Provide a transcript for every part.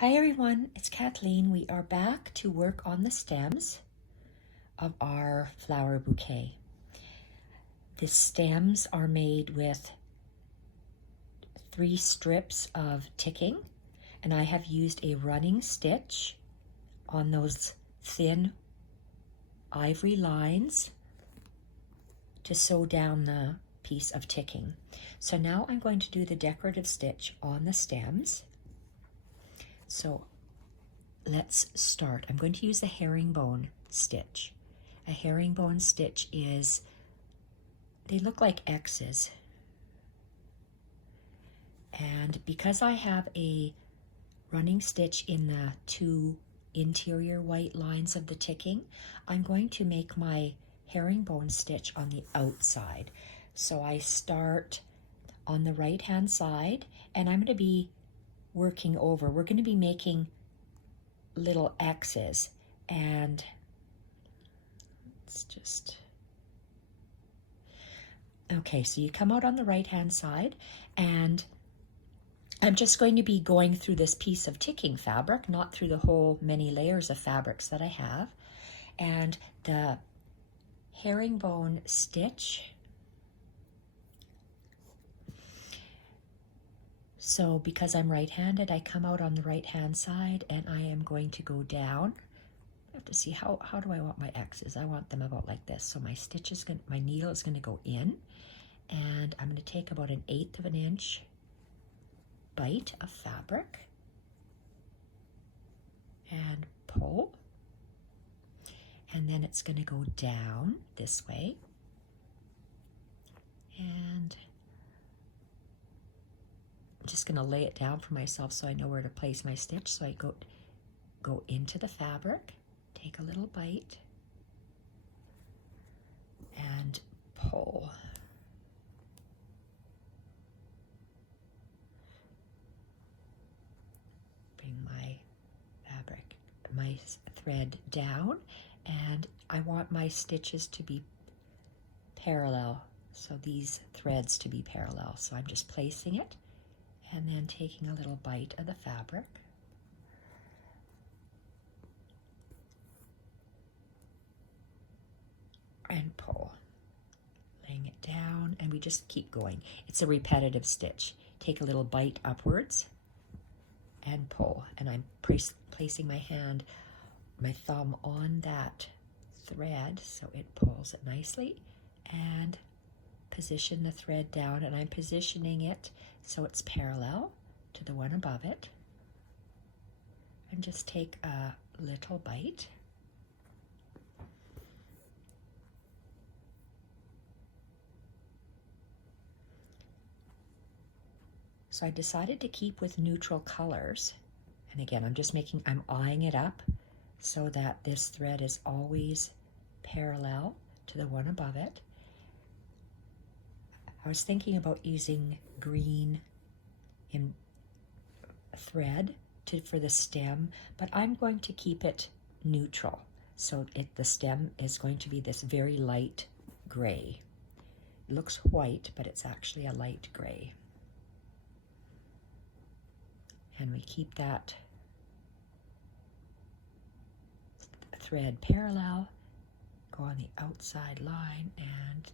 Hi everyone, it's Kathleen. We are back to work on the stems of our flower bouquet. The stems are made with 3 strips of ticking, and I have used a running stitch on those thin ivory lines to sew down the piece of ticking. So now I'm going to do the decorative stitch on the stems. So let's start. I'm going to use the herringbone stitch. A herringbone stitch is, they look like X's. And because I have a running stitch in the 2 interior white lines of the ticking, I'm going to make my herringbone stitch on the outside. So I start on the right hand side, and I'm going to be working over. We're going to be making little X's, and it's just okay. So you come out on the right hand side, and I'm just going to be going through this piece of ticking fabric, not through the whole many layers of fabrics that I have. And the herringbone stitch, so because I'm right-handed, I come out on the right-hand side, and I am going to go down. I have to see how do I want my X's. I want them about like this. So my stitch is going, my needle is going to go in, and I'm going to take about 1/8 of an inch bite of fabric and pull, and then it's going to go down this way, and I'm just going to lay it down for myself so I know where to place my stitch. So I go into the fabric, take a little bite, and pull. Bring my fabric, my thread down, and I want my stitches to be parallel. So these threads to be parallel. So I'm just placing it and then taking a little bite of the fabric. And pull, laying it down, and we just keep going. It's a repetitive stitch. Take a little bite upwards and pull, and I'm placing my hand, my thumb on that thread so it pulls it nicely, and position the thread down, and I'm positioning it so it's parallel to the one above it, and just take a little bite. So I decided to keep with neutral colors. And again, I'm eyeing it up so that this thread is always parallel to the one above it. I was thinking about using green in thread for the stem, but I'm going to keep it neutral. So the stem is going to be this very light gray. It looks white, but it's actually a light gray. And we keep that thread parallel, go on the outside line and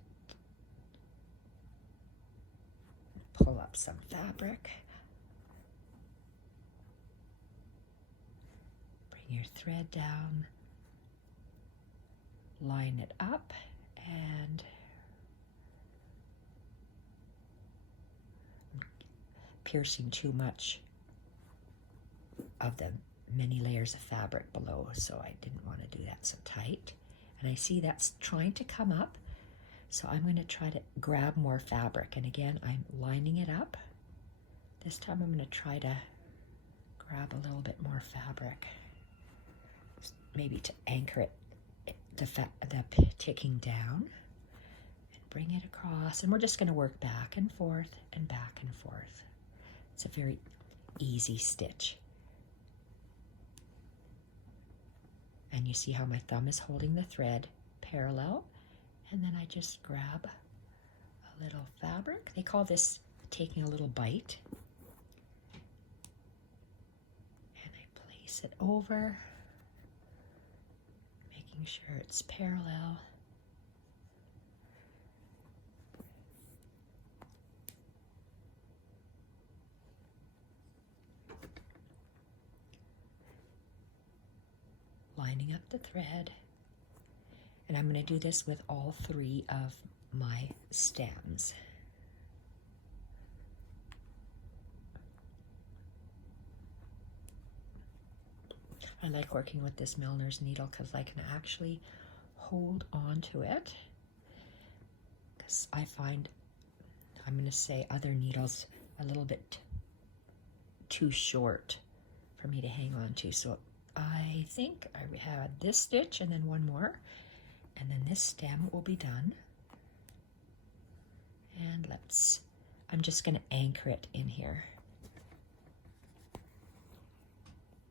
pull up some fabric. Bring your thread down, line it up, and piercing too much of the many layers of fabric below, so I didn't want to do that so tight. And I see that's trying to come up, so I'm going to try to grab more fabric, and again I'm lining it up. This time I'm going to try to grab a little bit more fabric, maybe to anchor it, the ticking down, and bring it across, and we're just going to work back and forth and back and forth. It's a very easy stitch. And you see how my thumb is holding the thread parallel, and then I just grab a little fabric. They call this taking a little bite. And I place it over, making sure it's parallel. Lining up the thread. And I'm going to do this with all 3 of my stems. I like working with this milliner's needle because I can actually hold on to it, because I find, I'm going to say, other needles a little bit too short for me to hang on to. So I think I had this stitch and then one more, and then this stem will be done. And I'm just going to anchor it in here.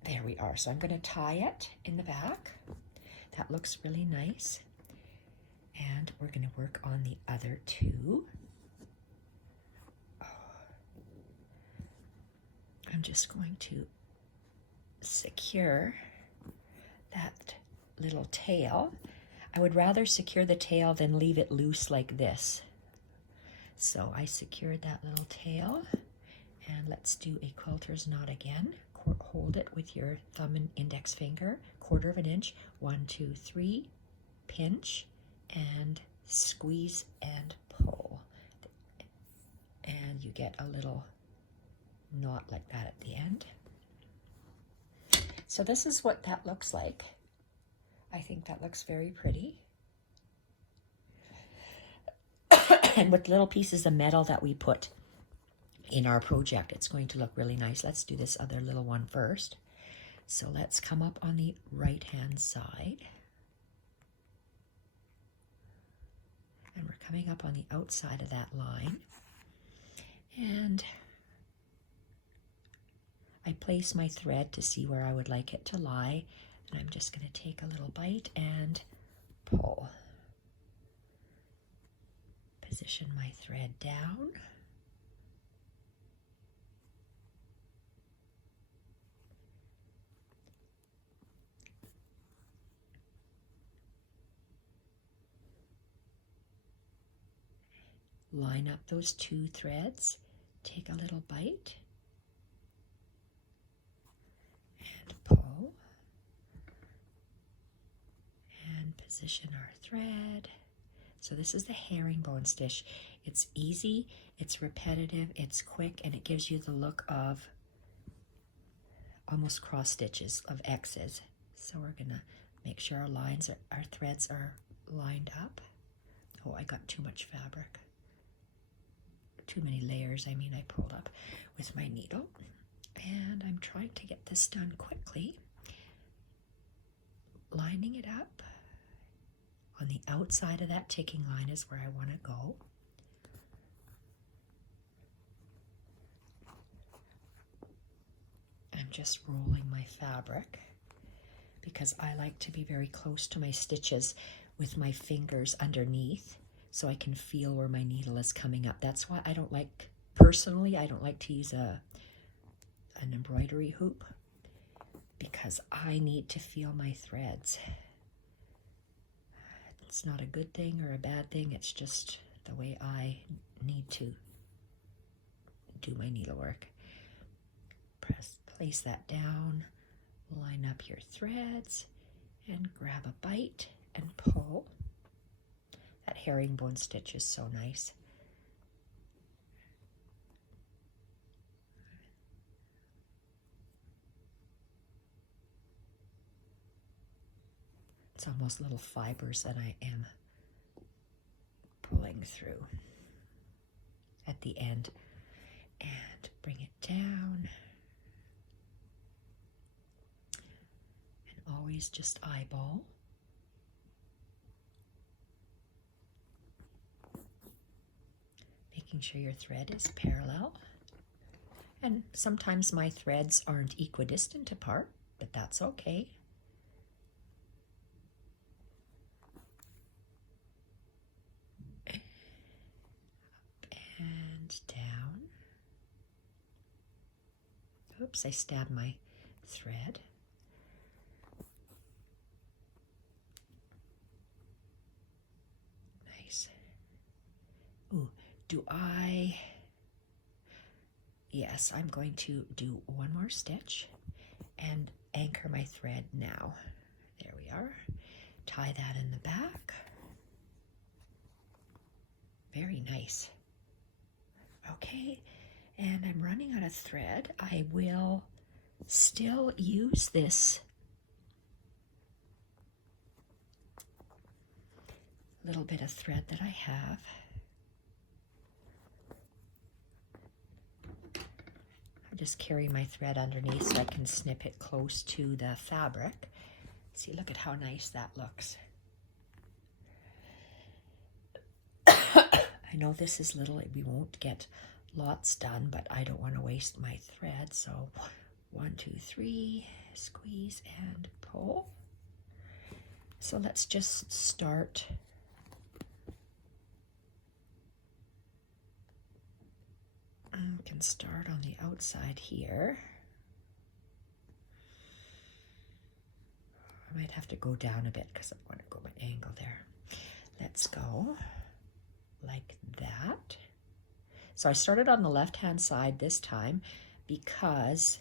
There we are. So I'm going to tie it in the back. That looks really nice. And we're going to work on the other 2. I'm just going to secure that little tail. I would rather secure the tail than leave it loose like this. So I secured that little tail, and let's do a quilter's knot again. Hold it with your thumb and index finger, 1/4 of an inch, 1, 2, 3, pinch, and squeeze and pull. And you get a little knot like that at the end. So this is what that looks like. I think that looks very pretty. And with little pieces of metal that we put in our project, it's going to look really nice. Let's do this other little one first. So let's come up on the right-hand side. And we're coming up on the outside of that line. And I place my thread to see where I would like it to lie. And I'm just going to take a little bite and pull. Position my thread down. Line up those 2 threads, take a little bite, and pull, and position our thread. So this is the herringbone stitch. It's easy, it's repetitive, it's quick, and it gives you the look of almost cross stitches, of X's. So we're gonna make sure our threads are lined up. Oh, I got too much fabric. Too many layers, I pulled up with my needle. And I'm trying to get this done quickly. Lining it up. On the outside of that ticking line is where I want to go. I'm just rolling my fabric because I like to be very close to my stitches with my fingers underneath so I can feel where my needle is coming up. That's why I don't like, personally, I don't like to use an embroidery hoop, because I need to feel my threads. It's not a good thing or a bad thing, it's just the way I need to do my needlework. Place that down, line up your threads, and grab a bite and pull. That herringbone stitch is so nice. It's almost little fibers that I am pulling through at the end. And bring it down. And always just eyeball. Making sure your thread is parallel. And sometimes my threads aren't equidistant apart, but that's okay. And down. Oops, I stabbed my thread. Yes, I'm going to do one more stitch and anchor my thread now. There we are. Tie that in the back. Very nice. Okay, and I'm running out of thread. I will still use this little bit of thread that I have. I'm just carrying my thread underneath so I can snip it close to the fabric. See, look at how nice that looks. I know this is little, we won't get lots done, but I don't want to waste my thread. So 1, 2, 3, squeeze and pull. So let's just start. I can start on the outside here. I might have to go down a bit because I want to go my angle there. Let's go like that. So I started on the left-hand side this time because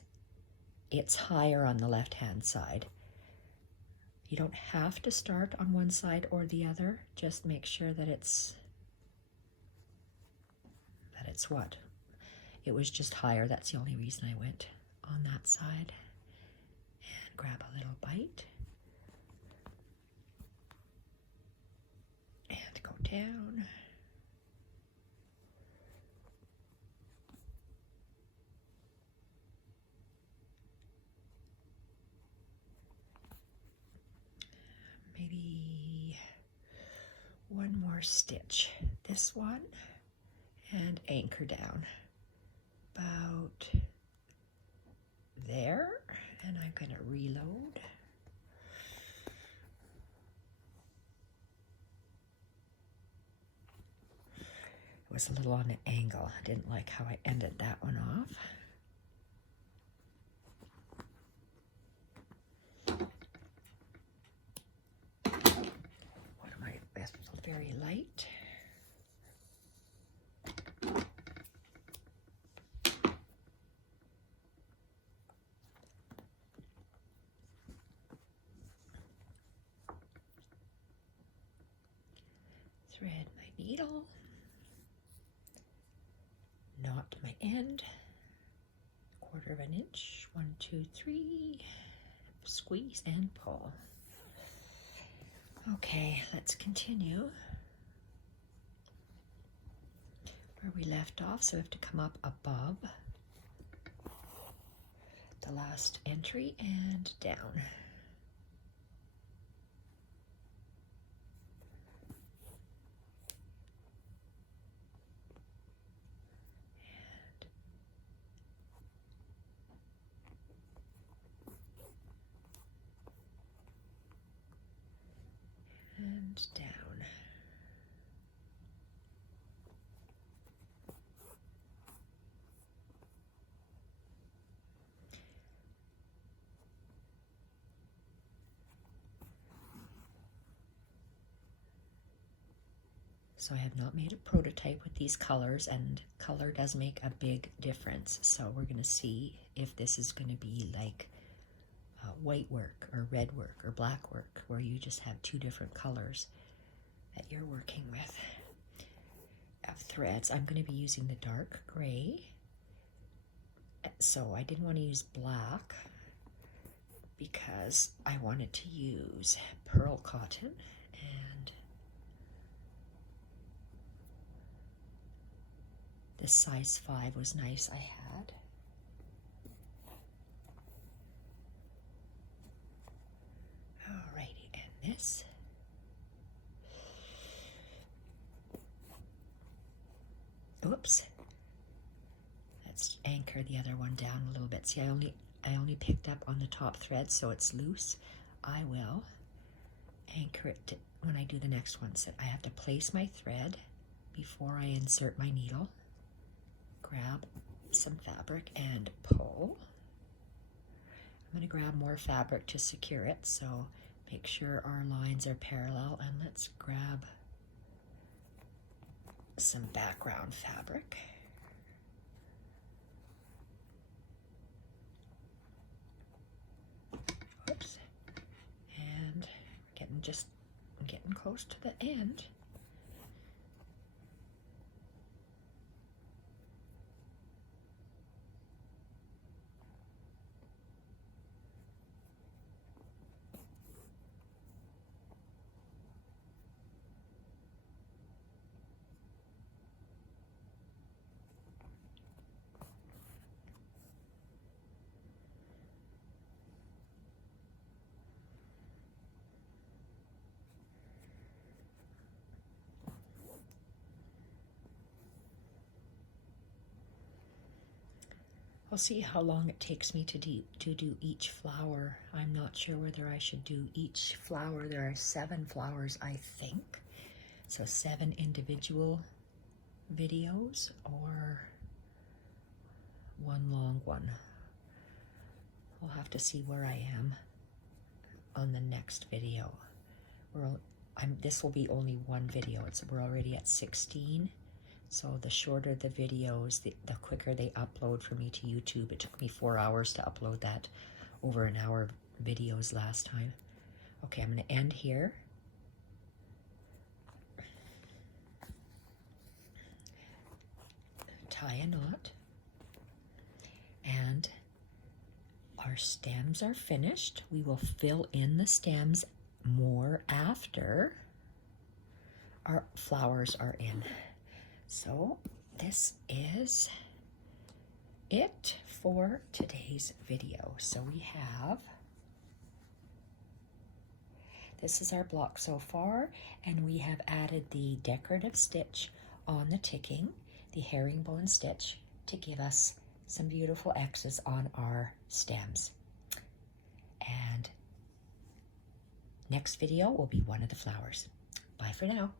it's higher on the left-hand side. You don't have to start on one side or the other. Just make sure that it's what? It was just higher. That's the only reason I went on that side. And grab a little bite. And go down. Maybe one more stitch. This one. And anchor down. About there, and I'm going to reload. It was a little on an angle. I didn't like how I ended that one off. What am I? That's very light. Thread my needle, knot my end, 1/4 inch, 1, 2, 3, squeeze and pull. Okay, let's continue where we left off. So we have to come up above the last entry and down. And down. So I have not made a prototype with these colors, and color does make a big difference. So we're going to see if this is going to be like white work or red work or black work, where you just have 2 different colors that you're working with. Of threads, I'm going to be using the dark gray. So I didn't want to use black because I wanted to use pearl cotton, and this size 5 was nice I had. Alrighty, and this. Oops. Let's anchor the other one down a little bit. See, I only picked up on the top thread, so it's loose. I will anchor it when I do the next one. So I have to place my thread before I insert my needle. Grab some fabric and pull. I'm going to grab more fabric to secure it, so make sure our lines are parallel, and let's grab some background fabric. Oops. And getting close to the end. I'll see how long it takes me to do each flower. I'm not sure whether I should do each flower. There are 7 flowers, I think. So 7 individual videos or one long one. I'll have to see where I am on the next video. This will be only one video. We're already at 16. So the shorter the videos, the quicker they upload for me to YouTube. It took me 4 hours to upload that over an hour videos last time. Okay, I'm going to end here. Tie a knot. And our stems are finished. We will fill in the stems more after our flowers are in. So this is it for today's video. So this is our block so far, and we have added the decorative stitch on the ticking, the herringbone stitch, to give us some beautiful X's on our stems. And next video will be one of the flowers. Bye for now.